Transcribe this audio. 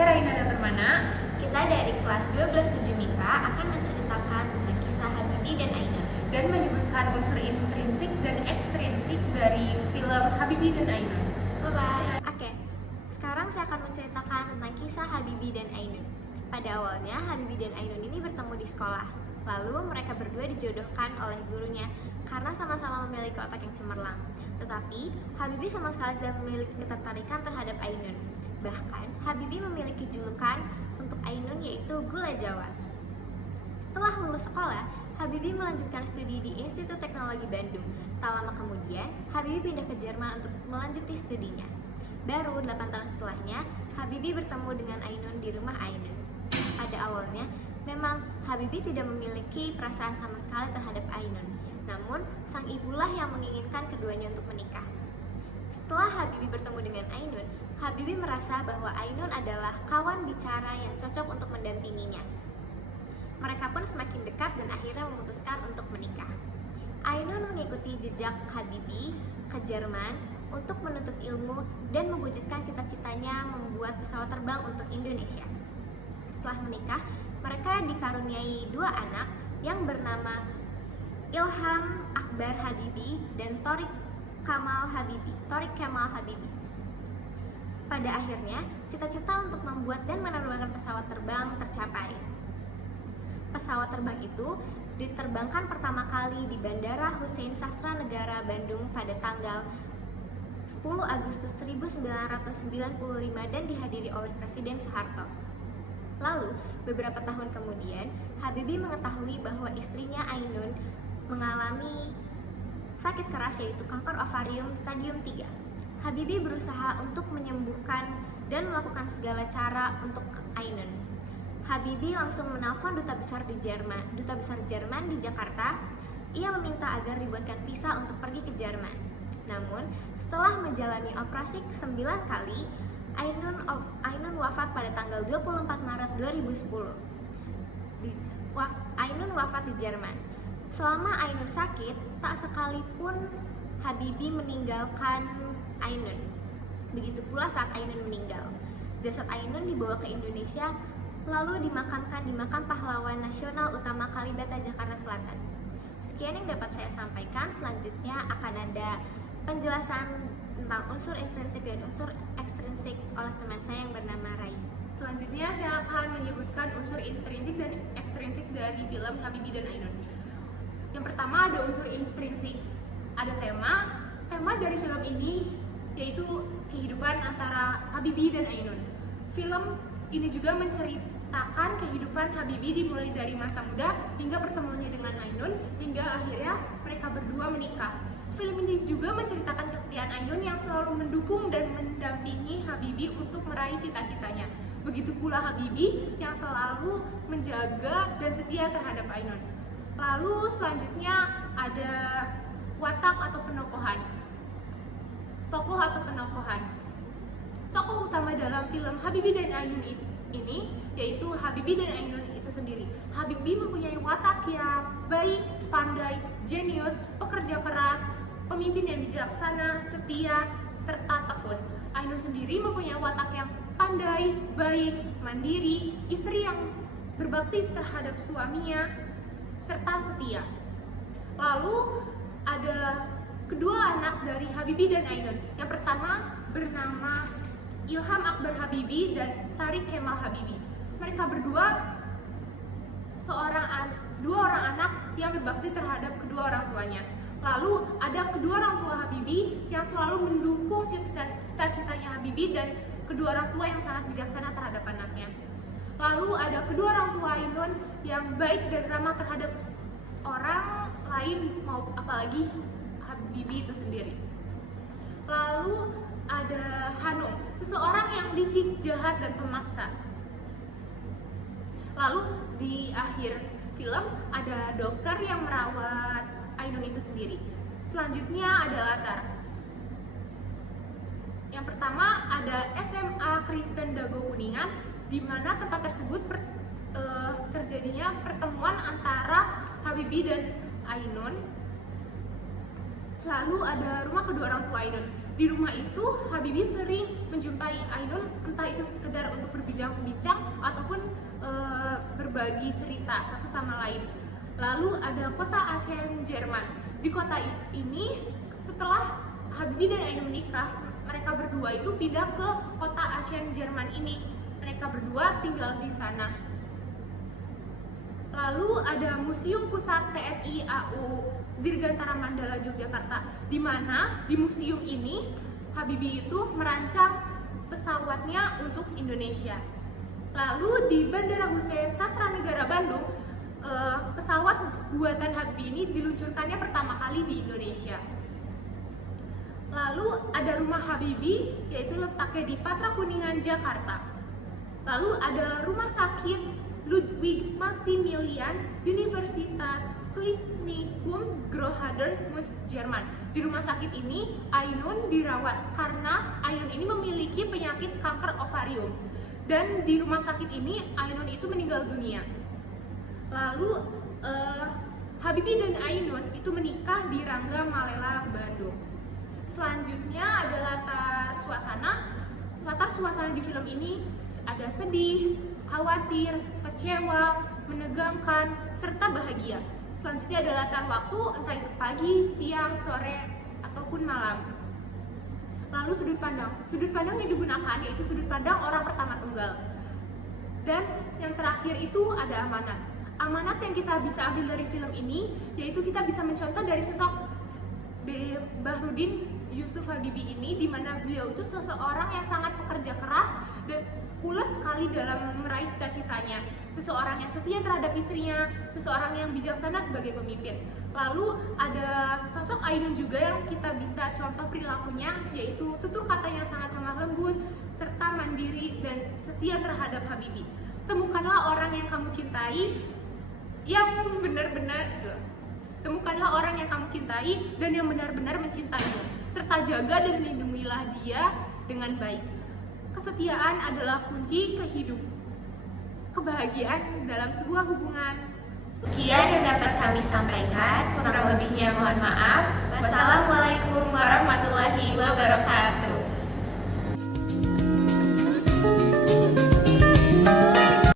Saya Raina dan Permana. Kita dari kelas 12 7 MIPA akan menceritakan tentang kisah Habibie dan Ainun Dan menyebutkan unsur intrinsik dan ekstrinsik dari film Habibie dan Ainun. Bye-bye. Oke, sekarang saya akan menceritakan tentang kisah Habibie dan Ainun. Pada awalnya, Habibie dan Ainun ini bertemu di sekolah. Lalu mereka berdua dijodohkan oleh gurunya karena sama-sama memiliki otak yang cemerlang. Tetapi, Habibie sama sekali tidak memiliki ketertarikan terhadap Ainun. Bahkan, Habibie memiliki julukan untuk Ainun yaitu Gula Jawa. Setelah lulus sekolah, Habibie melanjutkan studi di Institut Teknologi Bandung. Tak lama kemudian, Habibie pindah ke Jerman untuk melanjuti studinya. Baru 8 tahun setelahnya, Habibie bertemu dengan Ainun di rumah Ainun. Pada awalnya, memang Habibie tidak memiliki perasaan sama sekali terhadap Ainun. Namun, sang ibulah yang menginginkan keduanya untuk menikah. Setelah Habibie bertemu dengan Ainun, Habibie merasa bahwa Ainun adalah kawan bicara yang cocok untuk mendampinginya. Mereka pun semakin dekat dan akhirnya memutuskan untuk menikah. Ainun mengikuti jejak Habibie ke Jerman untuk menuntut ilmu dan mewujudkan cita-citanya membuat pesawat terbang untuk Indonesia. Setelah menikah, mereka dikaruniai 2 anak yang bernama Ilham Akbar Habibie dan Thorik Kemal Habibie. Pada akhirnya, cita-cita untuk membuat dan menerbangkan pesawat terbang tercapai. Pesawat terbang itu diterbangkan pertama kali di Bandara Hussein Sastranegara Bandung pada tanggal 10 Agustus 1995 dan dihadiri oleh Presiden Soeharto. Lalu, beberapa tahun kemudian, Habibie mengetahui bahwa istrinya Ainun mengalami sakit keras yaitu kanker ovarium stadium 3. Habibie berusaha untuk menyembuhkan dan melakukan segala cara untuk Ainun. Habibie langsung menelpon duta besar Jerman di Jakarta. Ia meminta agar dibuatkan visa untuk pergi ke Jerman. Namun, setelah menjalani operasi 9 kali, Ainun wafat pada tanggal 24 Maret 2010. Ainun wafat di Jerman. Selama Ainun sakit, tak sekalipun Habibie meninggalkan Ainun. Begitu pula saat Ainun meninggal. Jasad Ainun dibawa ke Indonesia, lalu dimakamkan di Makam Pahlawan Nasional Utama Kalibata, Jakarta Selatan. Sekian yang dapat saya sampaikan. Selanjutnya akan ada penjelasan tentang unsur intrinsik dan unsur ekstrinsik oleh teman saya yang bernama Rai. Selanjutnya saya akan menyebutkan unsur intrinsik dan ekstrinsik dari film Habibie dan Ainun. Yang pertama ada unsur intrinsik. Ada tema dari film ini yaitu kehidupan antara Habibie dan Ainun. Film ini juga menceritakan kehidupan Habibie dimulai dari masa muda hingga pertemuannya dengan Ainun hingga akhirnya mereka berdua menikah. Film ini juga menceritakan kesetiaan Ainun yang selalu mendukung dan mendampingi Habibie untuk meraih cita-citanya. Begitu pula Habibie yang selalu menjaga dan setia terhadap Ainun. Lalu selanjutnya ada watak atau penokohan. Tokoh utama dalam film Habibie dan Ainun ini yaitu Habibie dan Ainun itu sendiri. Habibie mempunyai watak yang baik, pandai, jenius, pekerja keras, pemimpin yang bijaksana, setia, serta tekun. Ainun sendiri mempunyai watak yang pandai, baik, mandiri, istri yang berbakti terhadap suaminya, serta setia. Lalu ada kedua anak dari Habibie dan Ainun. Yang pertama bernama Ilham Akbar Habibie dan Thorik Kemal Habibie. Mereka berdua dua orang anak yang berbakti terhadap kedua orang tuanya. Lalu ada kedua orang tua Habibie yang selalu mendukung cita-citanya Habibie dan kedua orang tua yang sangat bijaksana terhadap anaknya. Lalu ada kedua orang tua Ainun yang baik dan ramah terhadap orang lain, apalagi Habibie itu sendiri. Lalu ada Hanum, seseorang yang licik, jahat, dan pemaksa. Lalu di akhir film ada dokter yang merawat Ainun itu sendiri. Selanjutnya ada latar. Yang pertama ada SMA Kristen Dago Kuningan, di mana tempat tersebut terjadinya pertemuan antara Habibie dan Ainun. Lalu ada rumah kedua orang tua Ainun. Di rumah itu Habibie sering menjumpai Ainun, entah itu sekedar untuk berbincang-bincang ataupun berbagi cerita satu sama lain. Lalu ada kota Aachen, Jerman. Di kota ini setelah Habibie dan Ainun menikah, mereka berdua itu pindah ke kota Aachen, Jerman ini. Mereka berdua tinggal di sana. Lalu ada Museum Pusat TNI AU Dirgantara Mandala Yogyakarta, di mana di museum ini Habibie itu merancang pesawatnya untuk Indonesia. Lalu di Bandara Hussein Sastranegara Bandung, pesawat buatan Habibie ini diluncurkannya pertama kali di Indonesia. Lalu ada rumah Habibie, yaitu letaknya di Patra Kuningan, Jakarta. Lalu ada rumah sakit Ludwig Maximilians Universität Klinikum Groningen, Jerman. Di rumah sakit ini Ainun dirawat karena Ainun ini memiliki penyakit kanker ovarium. Dan di rumah sakit ini Ainun itu meninggal dunia. Lalu Habibie dan Ainun itu menikah di Rangga Malela, Bandung. Selanjutnya ada latar suasana di film ini ada sedih, khawatir, kecewa, menegangkan, serta bahagia. Selanjutnya ada latar waktu, entah itu pagi, siang, sore, ataupun malam. Lalu sudut pandang yang digunakan yaitu sudut pandang orang pertama tunggal. Dan yang terakhir itu ada amanat. Amanat yang kita bisa ambil dari film ini yaitu kita bisa mencontoh dari sosok Bahrudin Yusuf Habibie ini, di mana beliau itu seseorang yang sangat pekerja keras dan ulet sekali dalam meraih cita-citanya, seseorang yang setia terhadap istrinya, seseorang yang bijaksana sebagai pemimpin. Lalu ada sosok Ainun juga yang kita bisa contoh perilakunya, yaitu tutur kata yang sangat lemah lembut, serta mandiri dan setia terhadap Habibie. Temukanlah orang yang kamu cintai Temukanlah orang yang kamu cintai dan yang benar-benar mencintaimu, serta jaga dan lindungilah dia dengan baik. Kesetiaan adalah kunci kebahagiaan dalam sebuah hubungan. Sekian yang dapat kami sampaikan, kurang lebihnya mohon maaf. Wassalamualaikum warahmatullahi wabarakatuh.